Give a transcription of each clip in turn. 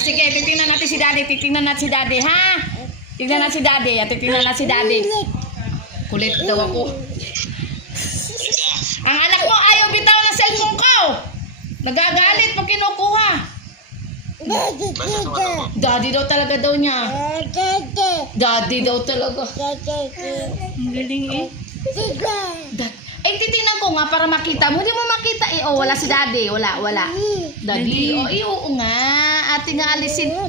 Sige, titingnan natin si Daddy. Titingnan natin si Daddy, ha? Tingnan natin si Daddy. Titingnan natin si Daddy. Kulit daw ako. Ang anak mo ayaw bitaw ng cellphone ko. Nagagalit pag kinukuha. Daddy daw talaga daw niya. Daddy daw talaga. Ang galing eh. Eh, titingnan ko nga para makita mo. Hindi mo makita eh. Oh, wala si Daddy. Wala. Daddy. Oh, oo nga. Ate nga alisin. Oh.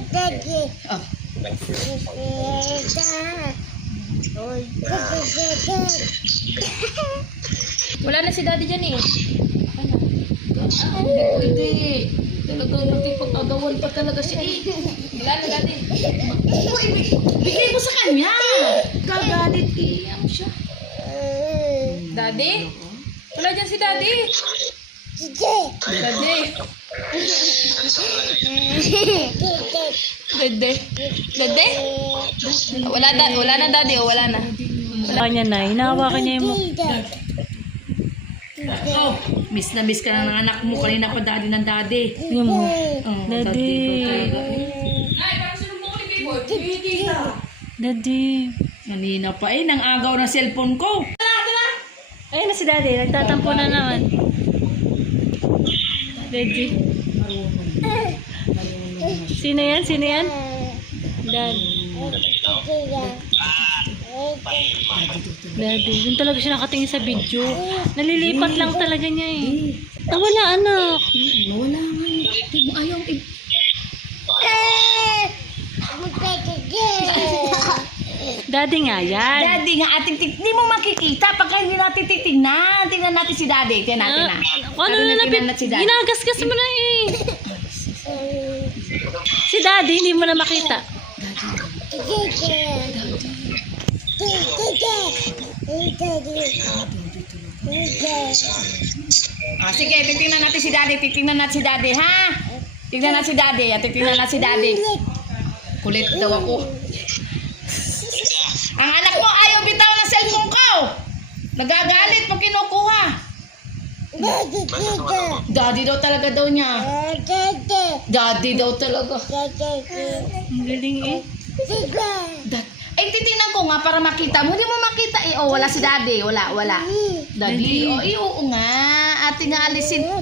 Wala na si Daddy dyan eh. Hindi. Talagang nakipag-agawan pa talaga siya eh. Wala na Daddy. Uy, bigay mo sa kanya. Gagalit eh. Ano siya? Daddy? Wala dyan si Daddy. Daddy. Daddy? Wala na Daddy. Wala na. Wala niya na. Hinahawakan niya yung Oh, miss na miss ka na ng anak mo. Kanina pa daddy ng daddy. Yung mo. Oh, Daddy. Daddy. Kanina pa eh. Nang agaw ng cellphone ko. Ayun na si Daddy. Nagtatampo na naman. Daddy. Sino yan? Sino yan? Dad. Daddy. Yun talaga siya nakatingin sa video. Nalilipat lang talaga niya eh. Nawala anak. Nawala nga eh. Di mo ayaw Daddy nga yan. Daddy nga ating di mo makikita pagka hindi natin titignan. Tingnan natin si daddy. Tingnan natin na. Ano na napit? Ginagasgas mo na eh. Si Daddy hindi mo na makita. Sige, titingnan natin si daddy. Titingnan natin si daddy, ha? Tingnan natin si daddy. Titingnan natin si daddy. Kulit daw ako. Ang anak mo ayaw bitaw ng cellphone ko. Nagagalit pag kinukuha. Daddy daw talaga daw niya. Daddy daw talaga. Ang galing eh. Eh, titingnan ko nga para makita mo. Hindi mo makita eh. Oh, wala si daddy. Wala. Daddy. Oh, oo nga. Ate nga alisin. Oh.